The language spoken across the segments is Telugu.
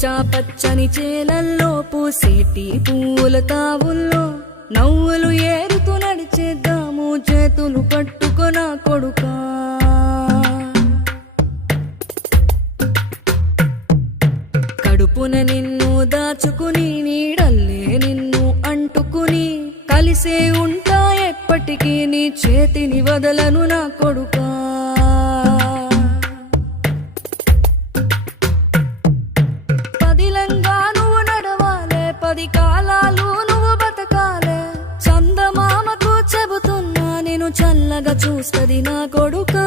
పచ్చా పచ్చని చేలల్లో పూసేటి పూల తావుల్లో నవ్వులు ఏరుతూ నడిచేద్దాము చేతులు పట్టుకొన కొడుకా. కడుపున నిన్ను దాచుకుని నీడల్లే నిన్ను అంటుకుని కలిసే ఉంటా ఎప్పటికీ నీ చేతిని వదలను నా కొడుకా. పదిలంగా నువ్వు నడవాలే, 10 కాలాలు నువ్వు బతకాలే. చందమామకు చెబుతున్నా నేను చల్లగా చూస్తది నా కొడుకా.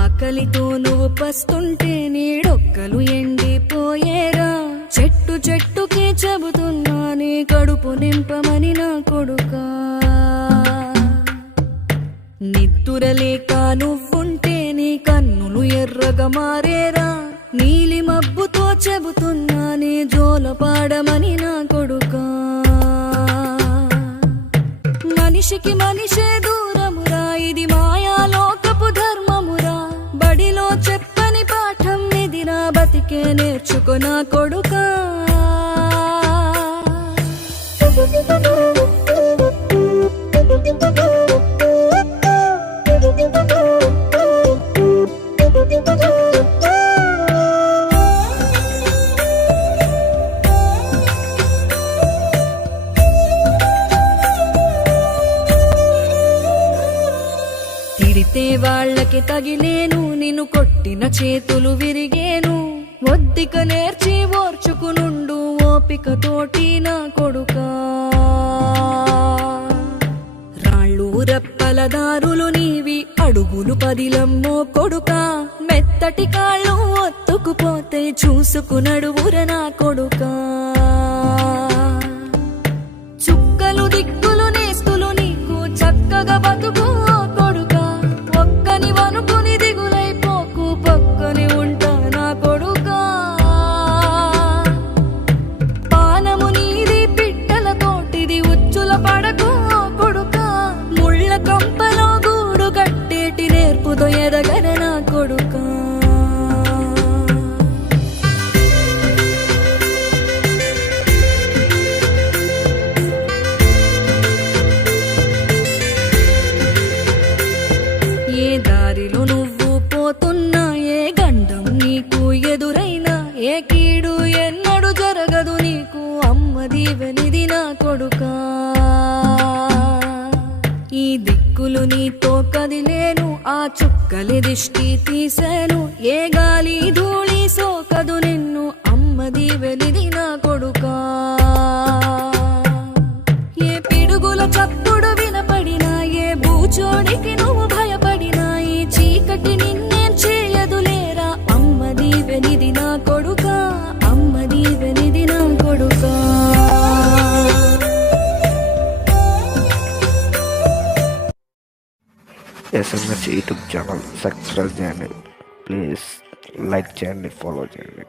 ఆకలితో నువ్వు పస్తుంటే నీడొక్కలు ఎండిపోయేరా. చెట్టు చెట్టుకి చెబుతున్నా నీ కడుపు నింపమని నా కొడుకా. నిద్దురలేక నువ్వుంటే నీ కన్నులు ఎర్రగా మారేరా. నీలి మబ్బుతో చెబుతున్నా నీ జోల పాడమని నా కొడుకా. మనిషికి మనిషే దూరమురా, ఇది మాయాలోకపు ధర్మమురా. బడిలో చెప్పని పాఠం ఇదిరా, బతికే నేర్చుకో నా కొడుకా. తిడితే వాళ్ళకి తగిలేను, నిన్ను కొట్టిన చేతులు విరిగేను. ఒద్దిక నేర్చి ఓర్చుకునుండు ఓపిక తోటి నా కొడుకా. రాళ్ళు రప్పల దారులు నీవి, అడుగులు 10 లమ్మో కొడుకా. మెత్తటి కాళ్ళు ఒత్తుకుపోతే చూసుకునడువుర నా కొడుకా. చుక్కలు దిక్కులు నేస్తులు నీకు చక్కగా బతుకు కొడుకా. ఒక్కని వనుకుని దిగులైపోకు, పక్కని ఉంటా నా కొడుకా. పానము నీది పిట్టల తోటిది, ఉచ్చుల పడకు కొడుకా. ముళ్ళ కంపలో గూడు కట్టేటి నేర్పుతో ఎదగర నా కొడుకా. ఏ దారిలో నువ్వు పోతున్నా, ఏ గండం నీకు ఎదురైనా, ఏ కీడు ఎన్నడు జరగదు నీకు అమ్మ దీవెనిది నా కొడుకా. ఈ దిక్కులు నీతో కదిలేను, ఆ చుక్కలి దిష్టి తీసేను. ఏ గాలి ధూళి సోకదు నిన్ను అమ్మ దీవెనిది నా కొడుకా. ఏ పిడుగుల చప్పుడు వినపడినా, ఏ బూచోడికి నువ్వు భయపడినా, ఈ చీకటి నిన్నేం చేయదులేరా అమ్మ దీవెనిది నా కొడుకా. అమ్మ దీవెనిది నా కొడుకా. SMS యూట్యూబ్ ఛానల్ సబ్స్క్రైబ్ చేయండి, ప్లీజ్ లైక్ చేయండి, ఫాలో చేయండి.